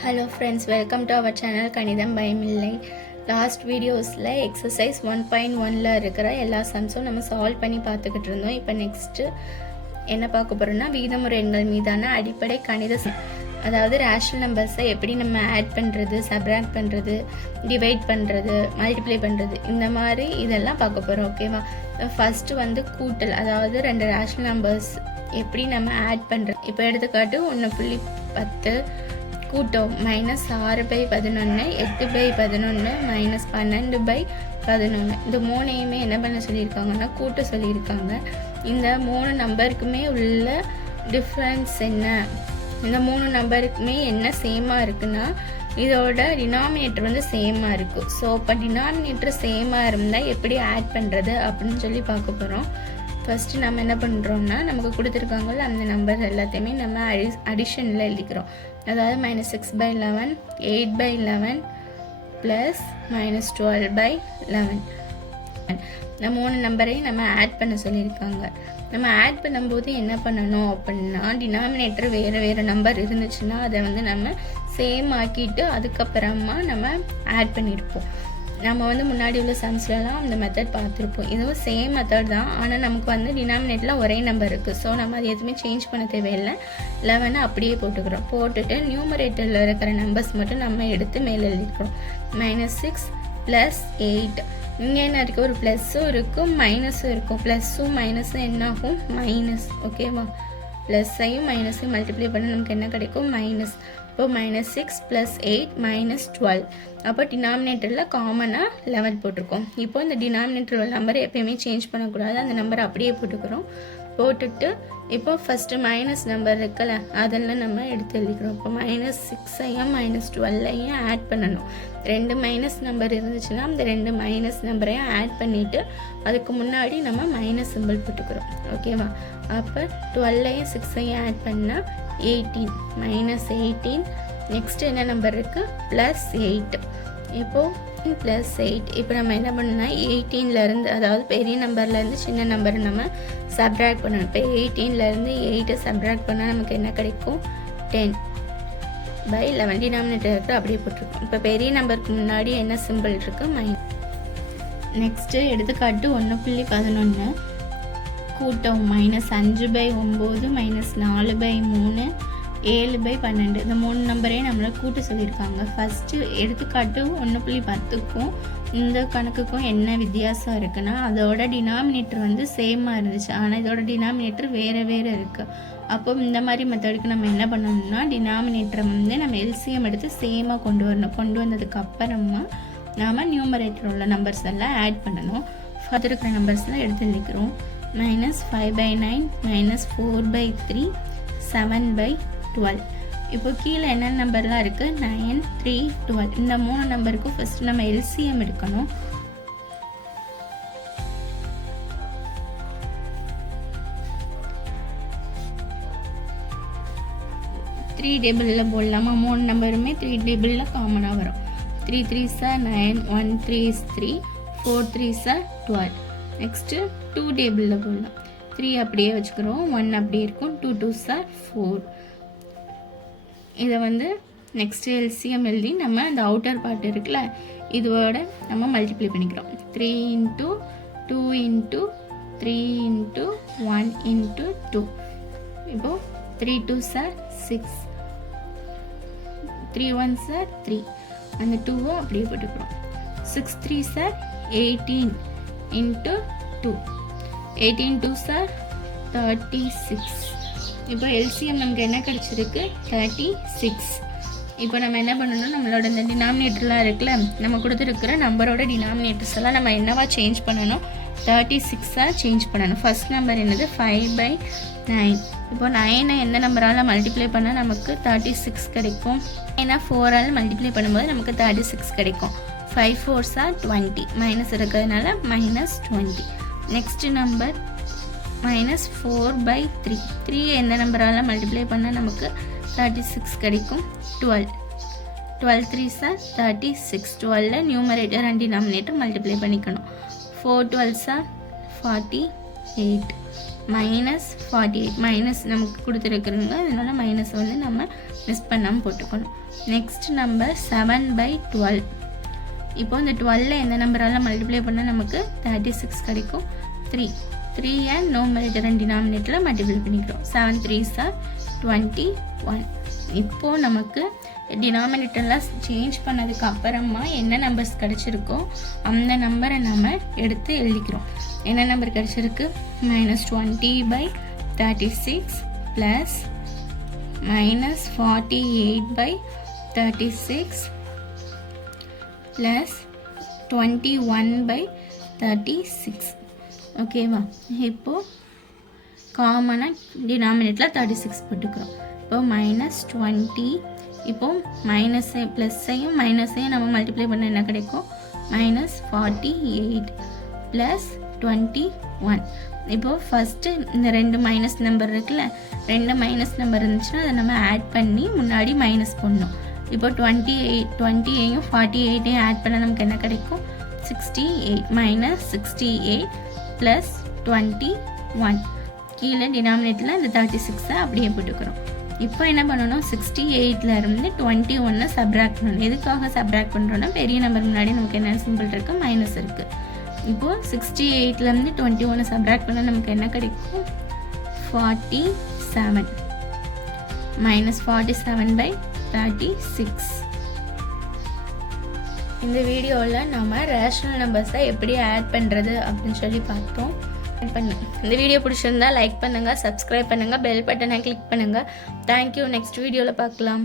Hello friends welcome to our channel கணிதம் பயமில்லை last வீடியோஸில் எக்ஸசைஸ் ஒன் பாயிண்ட் ஒனில் இருக்கிற எல்லா சம்ஸும் நம்ம சால்வ் பண்ணி பார்த்துக்கிட்டு இருந்தோம். இப்போ நெக்ஸ்ட்டு என்ன பார்க்க போகிறோம்னா விகிதமுறை எண்கள் மீதான அடிப்படை கணித அதாவது ரேஷனல் நம்பர்ஸை எப்படி நம்ம ஆட் பண்ணுறது சப்ராக்ட் பண்ணுறது டிவைட் பண்ணுறது மல்டிப்ளை பண்ணுறது இந்த மாதிரி இதெல்லாம் பார்க்க போகிறோம் ஓகேவா ஃபஸ்ட்டு வந்து கூட்டல் அதாவது ரெண்டு ரேஷனல் நம்பர்ஸ் எப்படி நம்ம ஆட் பண்ணுறது இப்போ எடுத்துக்காட்டு ஒன்று புள்ளி பத்து கூட்டம். மைனஸ் ஆறு பை பதினொன்று எட்டு பை பதினொன்று மைனஸ் பன்னெண்டு பை பதினொன்று இந்த மூணையுமே என்ன பண்ண சொல்லியிருக்காங்கன்னா கூட்ட சொல்லியிருக்காங்க. இந்த மூணு நம்பருக்குமே உள்ள டிஃப்ரென்ஸ் என்ன? இந்த மூணு நம்பருக்குமே என்ன சேமாக இருக்குன்னா இதோட டினாமினேட்டர் வந்து சேமாக இருக்கும் ஸோ இப்போ டினாமினேட்டர் சேமாக இருந்தால் எப்படி ஆட் பண்ணுறது அப்படின்னு சொல்லி பார்க்க போகிறோம் ஃபஸ்ட்டு நம்ம என்ன பண்ணுறோம்னா நமக்கு கொடுத்துருக்காங்கள அந்த நம்பர் எல்லாத்தையுமே நம்ம அடி அடிஷனில் எழுதிக்கிறோம். அதாவது minus six by eleven eight by eleven plus minus twelve by eleven இந்த மூணு நம்பரையும் நம்ம ஆட் பண்ண சொல்லியிருக்காங்க. நம்ம ஆட் பண்ணும்போது என்ன பண்ணணும் அப்படின்னா டினாமினேட்டர் வேறு வேறு நம்பர் இருந்துச்சுன்னா அதை வந்து நம்ம சேம் ஆக்கிட்டு அதுக்கப்புறமா நம்ம ஆட் பண்ணியிருப்போம். நம்ம வந்து முன்னாடி உள்ள சம்ஸ்லலாம் அந்த மெத்தட் பார்த்துருப்போம். இதுவும் சேம் மெத்தட் தான். ஆனால் நமக்கு வந்து டினாமினேட்டில் ஒரே நம்பர் இருக்குது ஸோ நம்ம அது எதுவுமே சேஞ்ச் பண்ண தேவையில்லை. லெவனை அப்படியே போட்டுக்கிறோம். போட்டுட்டு நியூமரேட்டரில் இருக்கிற நம்பர்ஸ் மட்டும் நம்ம எடுத்து மேலே எழுதிக்கிறோம். மைனஸ் சிக்ஸ் ப்ளஸ் எயிட் இங்கே என்ன இருக்குது ஒரு ப்ளஸ்ஸும் இருக்கும் மைனஸும் இருக்கும். ப்ளஸ்ஸும் மைனஸும் என்ன ஆகும்? மைனஸ் ஓகேவா ப்ளஸ்ஸையும் மைனஸையும் மல்டிப்ளை பண்ண நமக்கு என்ன கிடைக்கும்? மைனஸ் இப்போ minus six plus eight minus twelve அப்போ டினாமினேட்டரில் காமனாக லெவன் போட்டிருக்கோம். இப்போ இந்த டினாமினேட்டர் நம்பரை எப்பயுமே சேஞ்ச் பண்ணக்கூடாது. அந்த நம்பரை அப்படியே போட்டுக்கிறோம். போட்டுட்டு இப்போ ஃபஸ்ட்டு மைனஸ் நம்பர் இருக்குல்ல அதெல்லாம் நம்ம எடுத்து எழுதிக்கிறோம். இப்போ மைனஸ் சிக்ஸையும் மைனஸ் டுவெல்லையும் ஆட் பண்ணணும். ரெண்டு மைனஸ் நம்பர் இருந்துச்சுன்னா அந்த ரெண்டு மைனஸ் நம்பரையும் ஆட் பண்ணிவிட்டு அதுக்கு முன்னாடி நம்ம மைனஸ் சிம்பிள் போட்டுக்கிறோம். ஓகேவா அப்போ டுவெல்லையும் சிக்ஸையும் ஆட் பண்ணால் எயிட்டீன் மைனஸ் எயிட்டீன் நெக்ஸ்ட் என்ன நம்பர் இருக்குது ப்ளஸ் எயிட் இப்போது ப்ளஸ் எயிட் இப்போ நம்ம என்ன பண்ணணும்னா 18 ல இருந்து அதாவது பெரிய நம்பர்லேருந்து சின்ன நம்பரை நம்ம சப்ராக்ட் பண்ணணும். இப்போ எயிட்டீன்லேருந்து எயிட்டை சப்ராக்ட் பண்ணால் நமக்கு என்ன கிடைக்கும்? டென் பை லெவன் டினாமினேட்டர் இருக்குது அப்படியே போட்டிருக்கோம். இப்போ பெரிய நம்பருக்கு முன்னாடி என்ன சிம்பிள் இருக்குது மைன் நெக்ஸ்ட்டு எடுத்துக்காட்டு ஒன்று புள்ளி பதினொன்று கூட்டம் மைனஸ் அஞ்சு பை ஒம்பது மைனஸ் நாலு பை மூணு. ஏழு பை பன்னெண்டு. இந்த மூணு நம்பரே நம்மளை கூட்ட சொல்லியிருக்காங்க. ஃபஸ்ட்டு எடுத்துக்காட்டு ஒன்று புள்ளி பத்துக்கும் இந்த கணக்குக்கும் என்ன வித்தியாசம் இருக்குன்னா அதோட டினாமினேட்டர் வந்து சேமாக இருந்துச்சு. ஆனால் இதோட டினாமினேட்டர் வேறு வேறு இருக்குது அப்போ இந்த மாதிரி மெத்தடுக்கு நம்ம என்ன பண்ணணும்னா டினாமினேட்டரை வந்து நம்ம எல்சிஎம் எடுத்து சேமாக கொண்டு வரணும். கொண்டு வந்ததுக்கு அப்புறமா நாம் நியூமரேட்டர் உள்ள நம்பர்ஸ் எல்லாம் ஆட் பண்ணணும். ஃபர்தர் இருக்கிற நம்பர்ஸ்லாம் எடுத்து எழுதிக்கிறோம். Minus five by nine minus four by three seven by twelve இப்போ கீழே என்ன நம்பர்லாம் இருக்குது நைன் த்ரீ டுவெல் இந்த மூணு நம்பருக்கும் ஃபஸ்ட்டு நம்ம எல்சிஎம் எடுக்கணும். த்ரீ டேபிளில் போடலாமா? மூணு நம்பருமே த்ரீ டேபிளில் காமனாக வரும். Three three are nine one three three four three are twelve next two டேபிளில் போடலாம். த்ரீ அப்படியே வச்சுக்கிறோம். ஒன் அப்படியே இருக்கும். டூ டூ சார் ஃபோர் இதை வந்து நெக்ஸ்ட் எல்சிஎம் எழுதி நம்ம அந்த அவுட்டர் பார்ட் இருக்குல்ல இதோட நம்ம மல்டிப்ளை பண்ணிக்கிறோம். Three into two into three into one into two இப்போது three two are six three one are three அந்த டூவை அப்படியே போட்டுக்கிறோம். Six three are eighteen into two eighteen two are thirty six இப்போ எல்சிஎம் நமக்கு என்ன கிடச்சிருக்கு? தேர்ட்டி சிக்ஸ் இப்போ நம்ம என்ன பண்ணணும்? நம்மளோட இந்த டினாமினேட்டர்லாம் இருக்குல்ல நம்ம கொடுத்துருக்குற நம்பரோட டினாமினேட்டர்ஸ் எல்லாம் நம்ம என்னவா சேஞ்ச் பண்ணணும்? தேர்ட்டி சிக்ஸாக சேஞ்ச் பண்ணணும். ஃபர்ஸ்ட் நம்பர் என்னது? ஃபைவ் பை நைன் இப்போ நைனை எந்த நம்பரால் மல்டிப்ளை பண்ணால் நமக்கு தேர்ட்டி சிக்ஸ் கிடைக்கும் ஏன்னா ஃபோரால் மல்டிப்ளை பண்ணும்போது நமக்கு தேர்ட்டி சிக்ஸ் கிடைக்கும் ஃபைவ் ஃபோர்ஸாக டுவெண்ட்டி மைனஸ் இருக்கிறதுனால minus twenty next number minus four by three three எந்த நம்பரால் மல்டிப்ளை பண்ணால் நமக்கு தேர்ட்டி சிக்ஸ் கிடைக்கும்? Twelve twelve three are thirty six டுவெலில் numerator and denominator multiply பண்ணிக்கணும். Four twelve are forty eight minus forty eight minus நமக்கு கொடுத்துருக்குறோங்க அதனால minus வந்து நம்ம மிஸ் பண்ணாமல் போட்டுக்கணும். Next number seven by twelve இப்போ இந்த டுவெலில் எந்த நம்பரால் மல்டிப்ளை பண்ணால் நமக்கு தேர்ட்டி சிக்ஸ் கிடைக்கும்? Three three and numerator and டினாமினேட்டரில் மல்டிபிள் பண்ணிக்கிறோம். Seven three are twenty one இப்போது நமக்கு டினாமினேட்டர்லாம் சேஞ்ச் பண்ணதுக்கு அப்புறமா என்ன நம்பர்ஸ் கிடச்சிருக்கோ அந்த நம்பரை நம்ம எடுத்து எழுதிக்கிறோம். என்ன நம்பர் கிடச்சிருக்கு? Minus twenty by thirty six plus minus forty eight by thirty six plus twenty one by thirty six ஓகேவா இப்போது காமனாக டினாமினேட்டில் தேர்ட்டி சிக்ஸ் போட்டுக்கிறோம். இப்போ மைனஸ் டுவெண்ட்டி இப்போது மைனஸை ப்ளஸ்ஸையும் மைனஸையும் நம்ம மல்டிப்ளை பண்ண என்ன கிடைக்கும்? Minus forty eight plus twenty one இப்போது ஃபஸ்ட்டு இந்த ரெண்டு மைனஸ் நம்பர் இருக்குல்ல ரெண்டு மைனஸ் நம்பர் இருந்துச்சுன்னா அதை நம்ம ஆட் பண்ணி முன்னாடி மைனஸ் பண்ணணும் இப்போ டுவெண்ட்டி எயிட் டுவெண்ட்டியையும் ஃபார்ட்டி எயிட்டையும் ஆட் பண்ணால் நமக்கு என்ன கிடைக்கும்? Sixty eight minus sixty eight plus twenty one கீழே டினாமினேட்டில் இந்த தேர்ட்டி சிக்ஸை அப்படியே போட்டுக்கிறோம். இப்போ என்ன பண்ணணும்? சிக்ஸ்டி எயிட்டில் இருந்து டுவெண்ட்டி ஒன்னை சப்ராக்ட் பண்ணணும். எதுக்காக சப்ராக்ட் பண்ணுறோன்னா பெரிய நம்பர் முன்னாடி நமக்கு என்ன சிம்பிள் இருக்குது மைனஸ் இருக்குது இப்போது சிக்ஸ்டி எயிட்லேருந்து டுவெண்ட்டி ஒன்னை சப்ராக்ட் பண்ணால் நமக்கு என்ன கிடைக்கும்? Forty seven minus forty seven by thirty six இந்த வீடியோவில் நம்ம ரேஷனல் நம்பர்ஸை எப்படி ஆட் பண்ணுறது அப்படின்னு சொல்லி பார்த்தோம் பண்ணு. இந்த வீடியோ பிடிச்சிருந்தா லைக் பண்ணுங்கள் சப்ஸ்கிரைப் பண்ணுங்கள் பெல் பட்டனை கிளிக் பண்ணுங்கள் தேங்க்யூ நெக்ஸ்ட் வீடியோவில் பார்க்கலாம்.